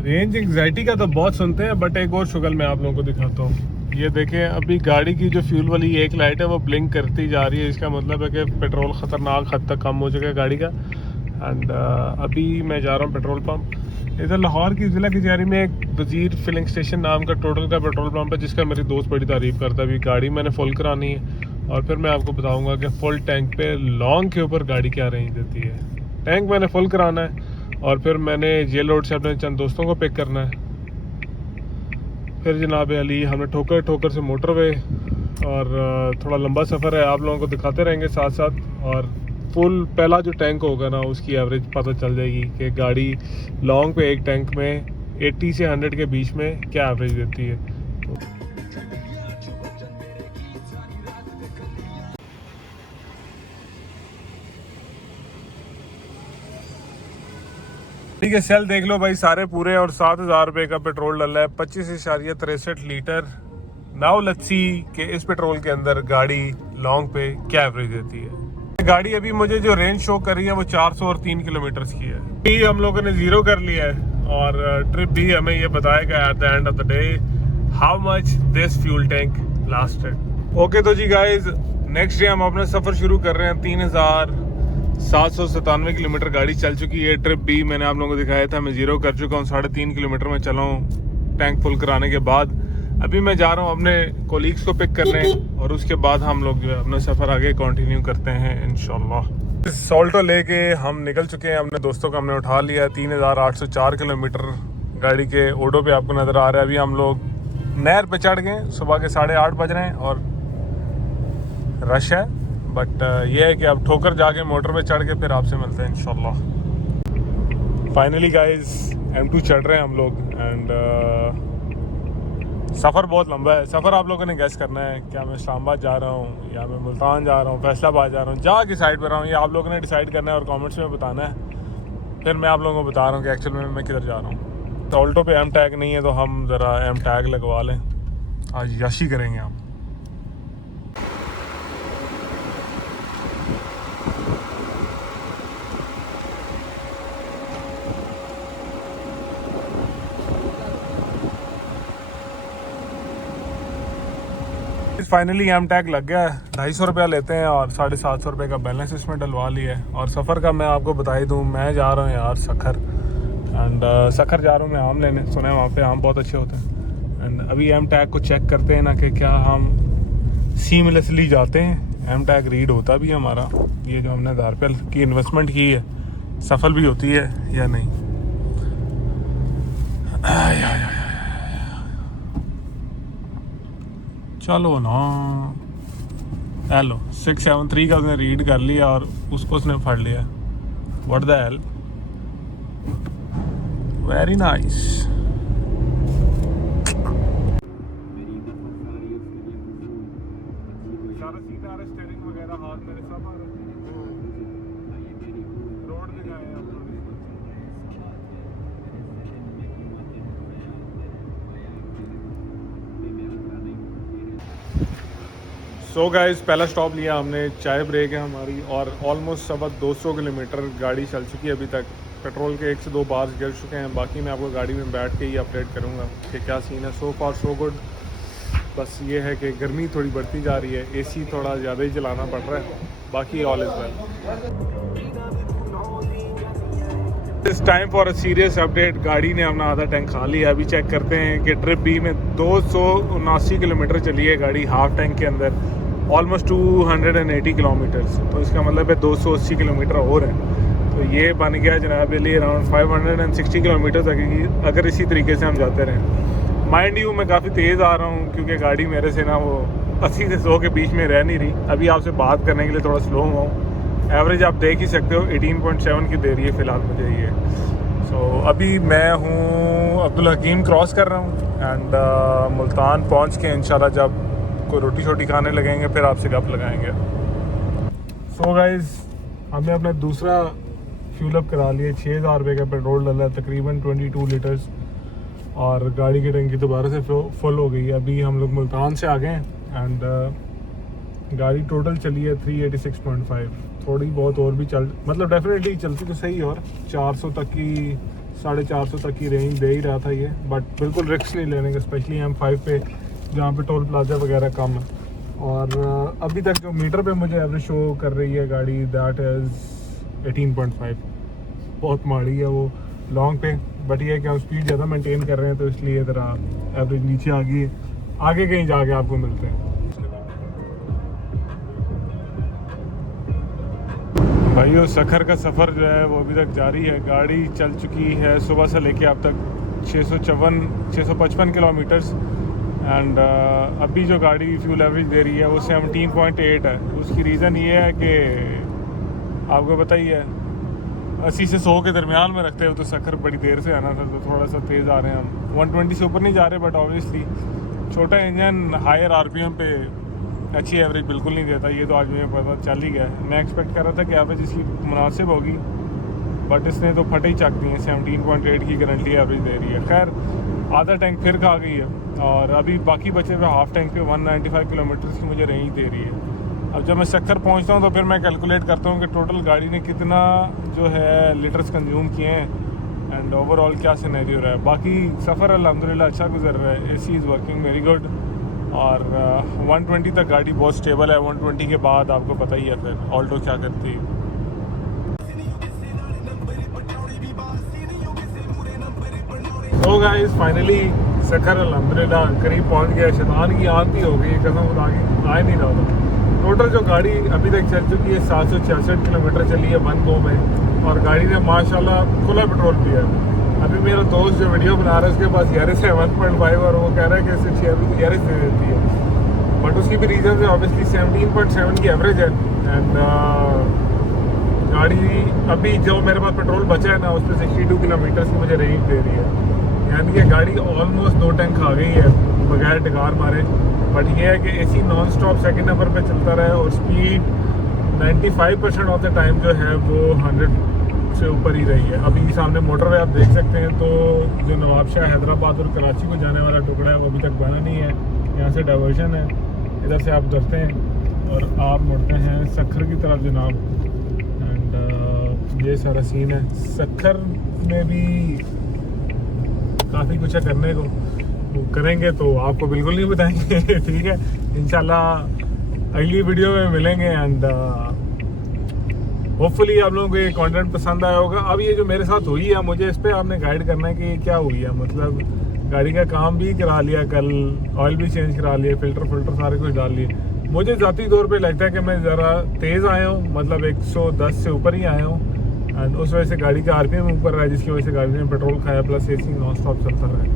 Range anxiety का तो बहुत सुनते हैं, बट एक और शुगल मैं आप लोगों को दिखाता हूँ। ये देखें, अभी गाड़ी की जो फ्यूल वाली एक लाइट है वो ब्लिंक करती जा रही है। इसका मतलब है कि पेट्रोल ख़तरनाक हद तक कम हो चुका है गाड़ी का। एंड अभी मैं जा रहा हूँ पेट्रोल पंप। इधर लाहौर की ज़िला कचहरी में एक वज़ीर फिलिंग स्टेशन नाम का टोटल का पेट्रोल पंप है, जिसका मेरी दोस्त बड़ी तारीफ़ करता है। अभी गाड़ी मैंने फुल करानी है और फिर मैं आपको बताऊँगा कि फुल टैंक पे लॉन्ग के ऊपर गाड़ी क्या रेंज देती है। टैंक मैंने फुल कराना है और फिर मैंने जेल रोड से अपने चंद दोस्तों को पिक करना है। फिर जनाब अली हमें ठोकर ठोकर से मोटरवे और थोड़ा लंबा सफ़र है, आप लोगों को दिखाते रहेंगे साथ साथ। और फुल पहला जो टैंक होगा ना, उसकी एवरेज पता चल जाएगी कि गाड़ी लॉन्ग पे एक टैंक में 80 से 100 के बीच में क्या एवरेज देती है। ठीक है, सेल देख लो भाई, सारे पूरे और 7,000 रुपये का पेट्रोल डला है। 25.63 लीटर। नाउ लेट्स सी कि इस पेट्रोल के अंदर गाड़ी लॉन्ग पे क्या एवरेज देती है। गाड़ी अभी मुझे जो रेंज शो कर रही है वो 400 और 3 किलोमीटर की है। ये हम लोगों ने जीरो कर लिया है और ट्रिप भी हमें ये बताएगा at the end of the day how much this fuel tank lasted. Okay तो जी गाइज, नेक्स्ट डे हम अपना सफ़र शुरू कर रहे हैं। 3,797 किलोमीटर गाड़ी चल चुकी है। ट्रिप भी मैंने आप लोगों को दिखाया था, मैं जीरो कर चुका हूँ। 3.5 किलोमीटर में चला हूँ टैंक फुल कराने के बाद। अभी मैं जा रहा हूँ अपने कोलीग्स को पिक करने और उसके बाद हम लोग जो है अपना सफ़र आगे कंटिन्यू करते हैं इंशाल्लाह। सॉल्टो लेके हम निकल चुके हैं, अपने दोस्तों को हमने उठा लिया है। 3,804 किलोमीटर गाड़ी के ओडो पे आपको नज़र आ रहा है। अभी हम लोग नहर पे चढ़ गए, सुबह के 8:30 बज रहे हैं और रश है। बट ये है कि अब ठोकर जाके मोटर पे चढ़ के फिर आपसे मिलते हैं इंशाल्लाह। फाइनली गाइस M2 चढ़ रहे हैं हम लोग एंड सफ़र बहुत लंबा है। सफ़र आप लोगों ने गैस करना है, क्या मैं इस्लामाबाद जा रहा हूँ या मैं मुल्तान जा रहा हूँ, फैसलाबाद जा रहा हूँ, जहाँ की साइड पर रहा हूँ, ये आप लोगों ने डिसाइड करना है और कमेंट्स में बताना है। फिर मैं आप लोगों को बता रहा हूँ कि एक्चुअल में मैं किधर जा रहा हूँ। तो ऑल्टो पे M टैग नहीं है तो हम ज़रा M टैग लगवा लें, आज यशी करेंगे हम। फाइनली M टैग लग गया है। 250 रुपया लेते हैं और 750 रुपये का बैलेंस इसमें डलवा लिया है। और सफ़र का मैं आपको बता ही दूँ, मैं जा रहा हूँ यार सखर एंड सखर जा रहा हूँ मैं आम लेने। सुना है वहाँ पे आम बहुत अच्छे होते हैं। एंड अभी M टैग को चेक करते हैं ना कि क्या हम सीमलेसली जाते हैं। M टैग रीड होता भी है हमारा, ये जो हमने 1000 रुपये की इन्वेस्टमेंट की है सफल भी होती है या नहीं। चलो ना, हेलो 673 का उसने रीड कर लिया और उसको उसने फड़ लिया। What the hell, very nice. So guys, पहला स्टॉप लिया हमने, चाय ब्रेक है हमारी और ऑलमोस्ट 250 किलोमीटर गाड़ी चल चुकी है अभी तक। पेट्रोल के 1 से 2 बार गिर चुके हैं। बाकी मैं आपको गाड़ी में बैठ के ही अपडेट करूंगा कि क्या सीन है। सो फार सो गुड। बस ये है कि गर्मी थोड़ी बढ़ती जा रही है, AC थोड़ा ज़्यादा ही चलाना पड़ रहा है, बाकी ऑल इज़ वेल। इस time for a serious update, गाड़ी ने अपना आधा टैंक खा लिया। अभी चेक करते हैं कि ट्रिप B में 279 किलोमीटर चली है गाड़ी हाफ टैंक के अंदर, ऑलमोस्ट 280 किलोमीटर्स। तो इसका मतलब है 280 किलोमीटर और है। तो ये बन गया जनाब अली अराउंड 560 किलोमीटर तक अगर इसी तरीके से हम जाते रहें। माइंड यू मैं काफ़ी तेज़ आ रहा हूँ क्योंकि गाड़ी मेरे से ना वो 80 से 100 के बीच में रह नहीं रही। अभी आपसे बात करने के लिए थोड़ा स्लो हुआ हूँ। एवरेज आप देख ही सकते हो 18.7 की दे रही है फ़िलहाल मुझे ये। सो अभी मैं हूँ अब्दुल हकीम क्रॉस कर रहा हूँ एंड मुल्तान पहुँच के इंशाल्लाह जब कोई रोटी शोटी खाने लगेंगे फिर आपसे गप लगाएंगे। सो गाइज़, हमने अपना दूसरा फ्यूल अप करा लिया। 6,000 रुपये का पेट्रोल डला है, तकरीबन 22 लीटर्स, और गाड़ी की टंकी दोबारा से फुल हो गई है। अभी हम लोग मुल्तान से आ गए हैं एंड गाड़ी टोटल चली है 386.5। थोड़ी बहुत और भी मतलब डेफिनेटली चलती तो सही और 400 तक की 450 तक की रेंज दे ही रहा था ये, बट बिल्कुल रिस्क नहीं लेने का, स्पेशली M5 पे जहाँ पे टोल प्लाजा वगैरह कम है। और अभी तक जो मीटर पे मुझे एवरेज शो कर रही है गाड़ी, दैट इज़ 18.5। बहुत माड़ी है वो लॉन्ग पे, बट ये है कि हम स्पीड ज़्यादा मेंटेन कर रहे हैं तो इसलिए ज़रा एवरेज नीचे आ गई है। आगे कहीं जाके आपको मिलते हैं। भाइयों सखर का सफ़र जो है वो अभी तक जारी है। गाड़ी चल चुकी है सुबह से लेके अब तक 655 किलोमीटर्स एंड अभी जो गाड़ी फ्यूल एवरेज दे रही है वो 17.8 है। उसकी रीज़न ये है कि आपको बताइए 80 से 100 के दरमियान में रखते हो तो सखर बड़ी देर से आना था, तो थोड़ा सा तेज़ आ रहे हैं हम। 120 से ऊपर नहीं जा रहे, बट ऑब्वियसली छोटा इंजन हायर RPM पे अच्छी एवरेज बिल्कुल नहीं देता, ये तो आज मुझे पता चल ही गया है। मैं एक्सपेक्ट कर रहा था कि एवरेज इसकी मुनासिब होगी, बट इसने तो फटे ही चक दी है। 17.8 की करंटली एवरेज दे रही है। खैर आधा टैंक फिर खा गई है और अभी बाकी बचे हुए हाफ टैंक पे 195 किलोमीटर की मुझे रेंज दे रही है। अब जब मैं सखर पहुंचता हूं तो फिर मैं कैलकुलेट करता हूं कि टोटल गाड़ी ने कितना जो है लीटर्स कंज्यूम किए हैं एंड ओवरऑल क्या सिनेरियो रहा है। बाकी सफ़र अल्हम्दुलिल्लाह अच्छा गुजर रहा है। AC is working very good और 120 तक गाड़ी बहुत स्टेबल है। 120 के बाद आपको पता ही है फिर ऑल्टो क्या करती है। तो गाइस फाइनली सखर अल्हम्दुलिल्लाह करीब पहुंच गया। शैतान की आंधी हो गई, कसम खुदा की आ ही नहीं रहा था। टोटल जो गाड़ी अभी तक चल चुकी है 766 किलोमीटर चली है 1 में, और गाड़ी ने माशाल्लाह खुला पेट्रोल पिया है। अभी मेरा दोस्त जो वीडियो बना रहा है उसके पास यारिस है 1.5 और वो कह रहा है कि इससे अच्छी यारिस दे देती है, बट उसकी भी रीज़न है ऑब्वियसली 17.7 की एवरेज है। एंड गाड़ी अभी जो मेरे पास पेट्रोल बचा है ना उस पर 62 किलोमीटर की मुझे रेंज दे रही है, यानी कि गाड़ी ऑलमोस्ट 2 टैंक खा गई है बगैर डकार मारे। बट ये है कि AC non stop second number पे चलता रहा है और स्पीड 95% ऑफ द टाइम जो है वो 100 से ऊपर ही रही है। अभी सामने मोटरवे आप देख सकते हैं, तो जो नवाबशाह हैदराबाद और कराची को जाने वाला टुकड़ा है वो अभी तक बना नहीं है। यहाँ से डाइवर्जन है, इधर से आप उतरते हैं और आप मुड़ते हैं सखर की तरफ जनाब। एंड ये सारा सीन है। सखर में भी काफ़ी कुछ है करने को, वो करेंगे तो आपको बिल्कुल नहीं बताएंगे ठीक है, इंशाल्लाह अगली वीडियो में मिलेंगे। एंड होपफुली आप लोगों को ये कंटेंट पसंद आया होगा। अब ये जो मेरे साथ हुई है मुझे इस पर आपने गाइड करना है कि क्या हुई है। मतलब गाड़ी का काम भी करा लिया, कल ऑयल भी चेंज करा लिया, फिल्टर सारे कुछ डाल लिए। मुझे ज़ाती तौर पे लगता है कि मैं ज़रा तेज़ आया हूँ, मतलब 110 से ऊपर ही आया हूँ एंड उस वजह से गाड़ी का RPM ऊपर रहा है, जिसकी वजह से गाड़ी ने पेट्रोल खाया प्लस AC नॉन स्टॉप चलता रहा है।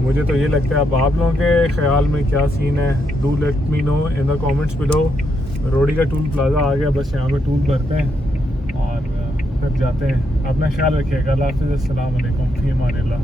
मुझे तो ये लगता है। अब आप लोगों के ख्याल में क्या सीन है, do let me know in the comments below. Rodi का टूल प्लाजा आ गया, बस यहाँ पे टूल भरते हैं और फिर जाते हैं। अपना ख्याल रखिएगा। अल्लाह हाफ़िज़, अस्सलाम वालेकुम, फ़ी अमान अल्लाह।